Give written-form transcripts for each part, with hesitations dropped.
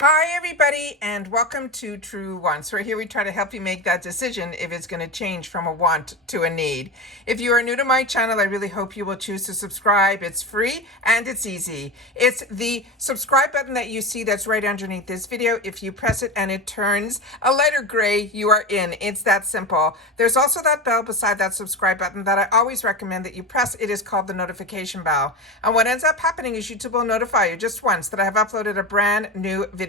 Hi everybody and welcome to True Wants. We're here, we try to help you make that decision if it's going to change from a want to a need. If you are new to my channel, I really hope you will choose to subscribe. It's free and it's easy. It's the subscribe button that you see that's right underneath this video. If you press it and it turns a lighter gray, you are in. It's that simple. There's also that bell beside that subscribe button that I always recommend that you press. It is called the notification bell. And what ends up happening is YouTube will notify you just once that I have uploaded a brand new video.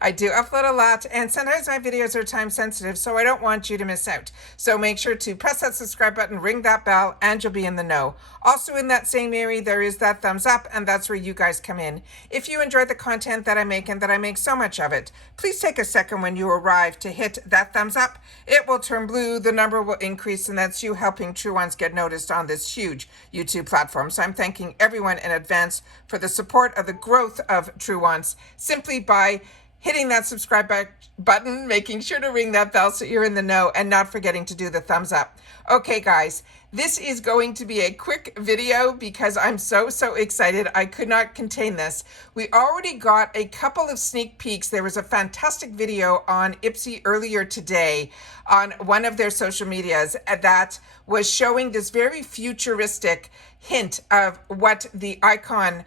I do upload a lot and sometimes my videos are time sensitive, so I don't want you to miss out. So make sure to press that subscribe button, ring that bell, and you'll be in the know. Also in that same area, there is that thumbs up, and that's where you guys come in. If you enjoyed the content that I make and that I make so much of it, please take a second when you arrive to hit that thumbs up. It will turn blue, the number will increase, and that's you helping True Ones get noticed on this huge YouTube platform. So I'm thanking everyone in advance for the support of the growth of True Ones simply by hitting that subscribe button, making sure to ring that bell so you're in the know, and not forgetting to do the thumbs up. Okay, guys, this is going to be a quick video because I'm so excited. I could not contain this. We already got a couple of sneak peeks. There was a fantastic video on IPSY earlier today on one of their social medias that was showing this very futuristic hint of what the Icon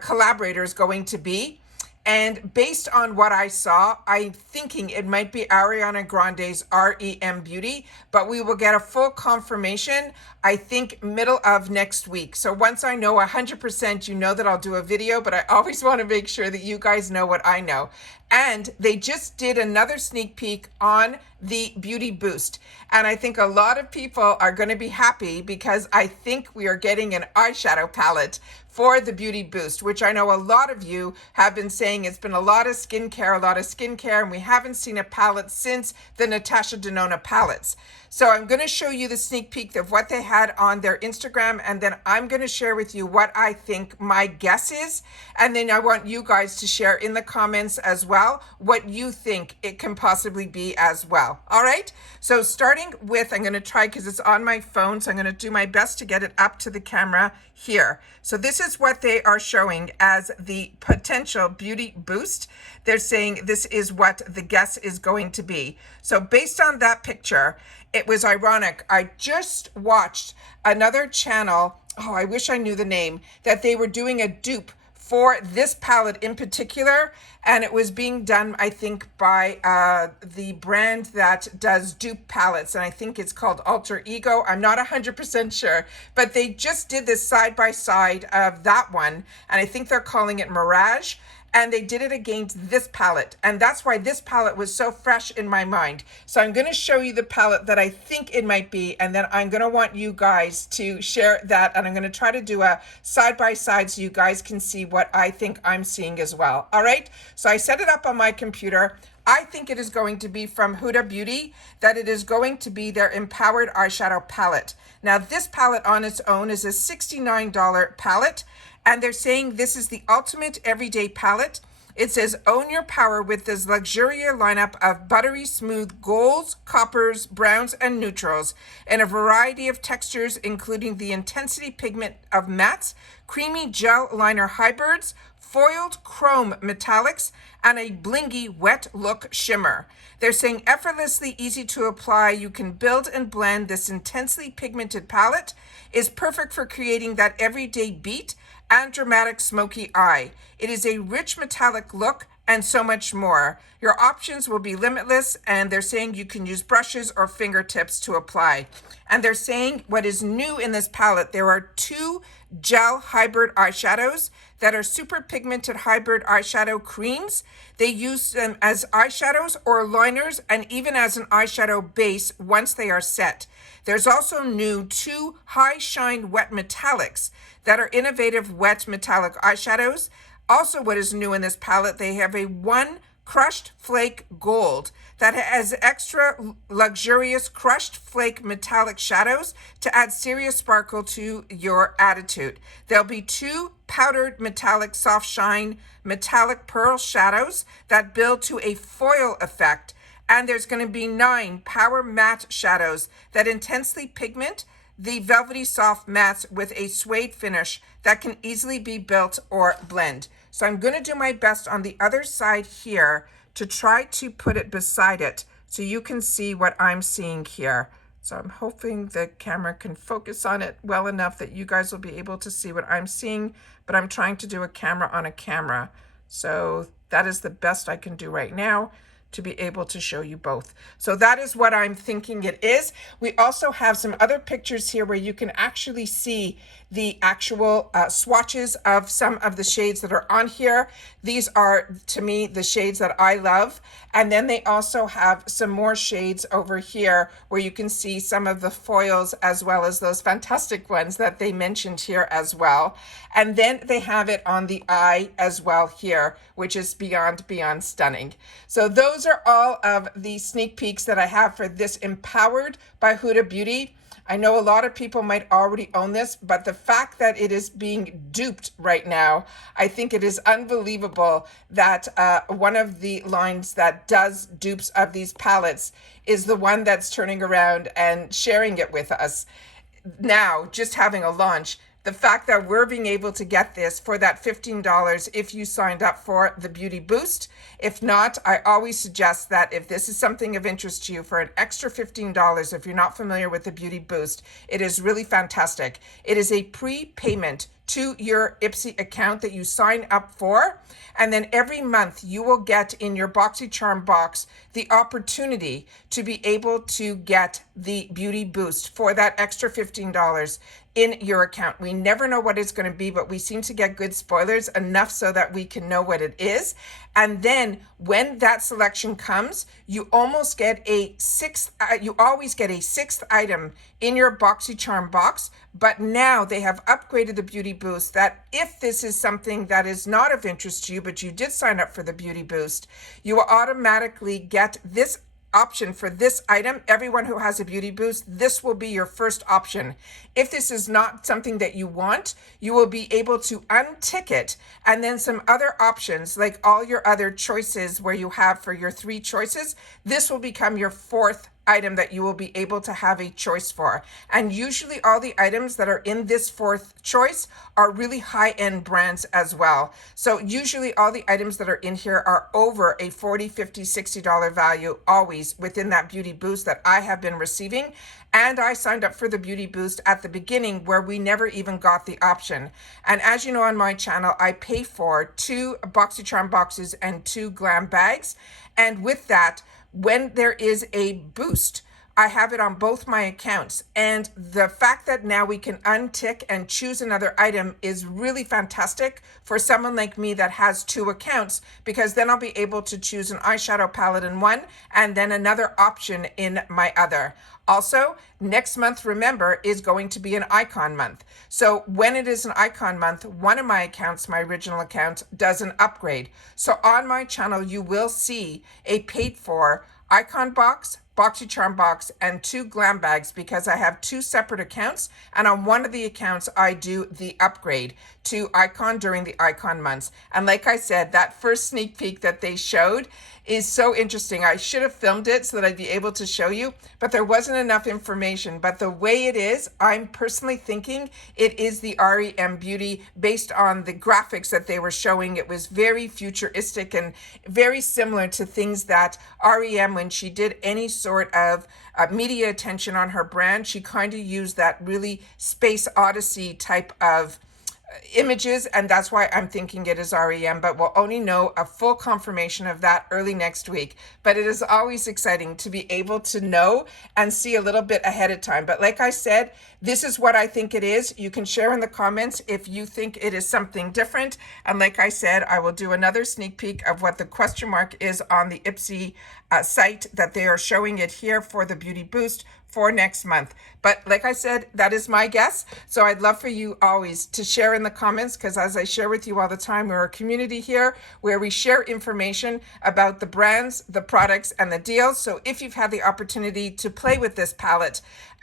collaborator is going to be. And based on what I saw, I'm thinking it might be Ariana Grande's REM Beauty, but we will get a full confirmation, I think, middle of next week. So once I know 100%, you know that I'll do a video, but I always want to make sure that you guys know what I know. And they just did another sneak peek on the Beauty Boost. And I think a lot of people are going to be happy because I think we are getting an eyeshadow palette for the Beauty Boost, which I know a lot of you have been saying it's been a lot of skincare, and we haven't seen a palette since the Natasha Denona palettes. So I'm going to show you the sneak peek of what they had on their Instagram, and then I'm going to share with you what I think my guess is, and then I want you guys to share in the comments as well what you think it can possibly be as well. All right, so starting with, I'm going to try because it's on my phone, so I'm going to do my best to get it up to the camera here. So this is what they are showing as the potential Beauty Boost. They're saying this is what the guess is going to be. So based on that picture, it was ironic. I just watched another channel, oh, I wish I knew the name, that they were doing a dupe for this palette in particular, and it was being done, I think, by the brand that does dupe palettes, and I think it's called Alter Ego. I'm not 100% sure, but they just did this side by side of that one, and I think they're calling it Mirage, and they did it against this palette, and that's why this palette was so fresh in my mind. So I'm going to show you the palette that I think it might be, and then I'm going to want you guys to share that, and I'm going to try to do a side by side so you guys can see what I think I'm seeing as well. All right, so I set it up on my computer. I think it is going to be from Huda Beauty, that it is going to be their Empowered Eyeshadow Palette. Now this palette on its own is a $69 palette, and they're saying this is the ultimate everyday palette. It says, own your power with this luxurious lineup of buttery smooth golds, coppers, browns, and neutrals in a variety of textures, including the intensity pigment of mattes, creamy gel liner hybrids, foiled chrome metallics, and a blingy wet look shimmer. They're saying effortlessly easy to apply. You can build and blend. This intensely pigmented palette is perfect for creating that everyday beat and dramatic smoky eye. It is a rich metallic look and so much more. Your options will be limitless, and they're saying you can use brushes or fingertips to apply. And they're saying what is new in this palette, there are 2 gel hybrid eyeshadows that are super pigmented hybrid eyeshadow creams. They use them as eyeshadows or liners and even as an eyeshadow base once they are set. There's also new 2 high shine wet metallics that are innovative wet metallic eyeshadows. Also, what is new in this palette, they have a 1 crushed flake gold that has extra luxurious crushed flake metallic shadows to add serious sparkle to your attitude. There'll be 2 powdered metallic soft shine metallic pearl shadows that build to a foil effect. And there's going to be 9 power matte shadows that intensely pigment the velvety soft mattes with a suede finish that can easily be built or blend. So I'm going to do my best on the other side here to try to put it beside it so you can see what I'm seeing here. So I'm hoping the camera can focus on it well enough that you guys will be able to see what I'm seeing, but I'm trying to do a camera on a camera. So that is the best I can do right now to be able to show you both. So that is what I'm thinking it is. We also have some other pictures here where you can actually see the actual swatches of some of the shades that are on here. These are, to me, the shades that I love. And then they also have some more shades over here where you can see some of the foils as well as those fantastic ones that they mentioned here as well. And then they have it on the eye as well here, which is beyond stunning. So those are all of the sneak peeks that I have for this Empowered by Huda Beauty. I know a lot of people might already own this, but the fact that it is being duped right now, I think it is unbelievable that one of the lines that does dupes of these palettes is the one that's turning around and sharing it with us. Now, just having a launch, the fact that we're being able to get this for that $15 if you signed up for the Beauty Boost. If not, I always suggest that if this is something of interest to you, for an extra $15, if you're not familiar with the Beauty Boost, it is really fantastic. It is a prepayment to your IPSY account that you sign up for. And then every month you will get in your BoxyCharm box the opportunity to be able to get the Beauty Boost for that extra $15 in your account. We never know what it's going to be, but we seem to get good spoilers enough so that we can know what it is. And then when that selection comes, you almost get you always get a sixth item in your BoxyCharm box. But now they have upgraded the Beauty Boost that if this is something that is not of interest to you, but you did sign up for the Beauty Boost, you will automatically get this option for this item. Everyone who has a Beauty Boost, this will be your first option. If this is not something that you want, you will be able to untick it, and then some other options like all your other choices where you have for your 3 choices, this will become your 4th item that you will be able to have a choice for. And usually all the items that are in this 4th choice are really high-end brands as well. So usually all the items that are in here are over a $40, $50, $60 value always within that Beauty Boost that I have been receiving. And I signed up for the Beauty Boost at the beginning where we never even got the option. And as you know, on my channel, I pay for 2 BoxyCharm boxes and 2 glam bags. And with that, when there is a boost, I have it on both my accounts. And the fact that now we can untick and choose another item is really fantastic for someone like me that has 2 accounts, because then I'll be able to choose an eyeshadow palette in one and then another option in my other. Also, next month, remember, is going to be an icon month. So when it is an icon month, one of my accounts, my original account, does an upgrade. So on my channel, you will see a paid for icon box, BoxyCharm box, and 2 glam bags, because I have 2 separate accounts, and on one of the accounts I do the upgrade to icon during the icon months. And like I said, that first sneak peek that they showed is so interesting. I should have filmed it so that I'd be able to show you, but there wasn't enough information. But the way it is, I'm personally thinking it is the REM Beauty based on the graphics that they were showing. It was very futuristic and very similar to things that REM, when she did any sort of media attention on her brand, she kind of used that really Space Odyssey type of images, and that's why I'm thinking it is REM, but we'll only know a full confirmation of that early next week. But it is always exciting to be able to know and see a little bit ahead of time. But like I said, this is what I think it is. You can share in the comments if you think it is something different. And like I said, I will do another sneak peek of what the question mark is on the IPSY site that they are showing it here for the Beauty Boost for next month. But like I said, that is my guess. So I'd love for you always to share in the comments, because as I share with you all the time, we're a community here where we share information about the brands, the products, and the deals. So if you've had the opportunity to play with this palette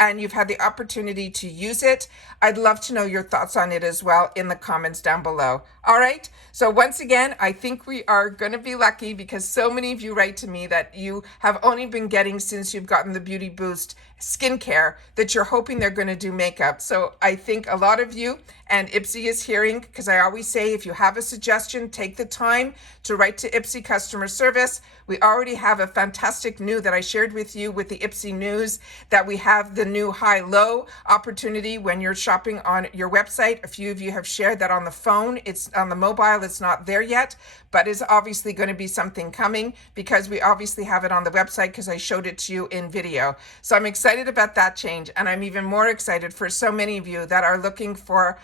and you've had the opportunity to use it, I'd love to know your thoughts on it as well in the comments down below. All right. So once again, I think we are going to be lucky because so many of you write to me that you have only been getting since you've gotten the Beauty Boost skincare that you're hoping they're going to do makeup. So I think a lot of you, and IPSY is hearing, because I always say if you have a suggestion, take the time to write to IPSY customer service. We already have a fantastic new that I shared with you with the IPSY news that we have the new high-low opportunity when you're shopping on your website. A few of you have shared that on the phone. It's on the mobile. It's not there yet, but is obviously going to be something coming because we obviously have it on the website because I showed it to you in video. So I'm excited about that change, and I'm even more excited for so many of you that are looking for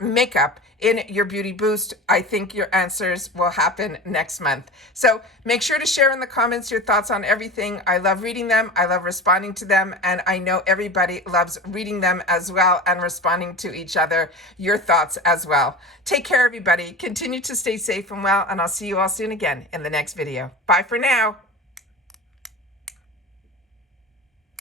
makeup in your Beauty Boost. I think your answers will happen next month. So make sure to share in the comments your thoughts on everything. I love reading them. I love responding to them. And I know everybody loves reading them as well and responding to each other, your thoughts as well. Take care, everybody. Continue to stay safe and well, and I'll see you all soon again in the next video. Bye for now.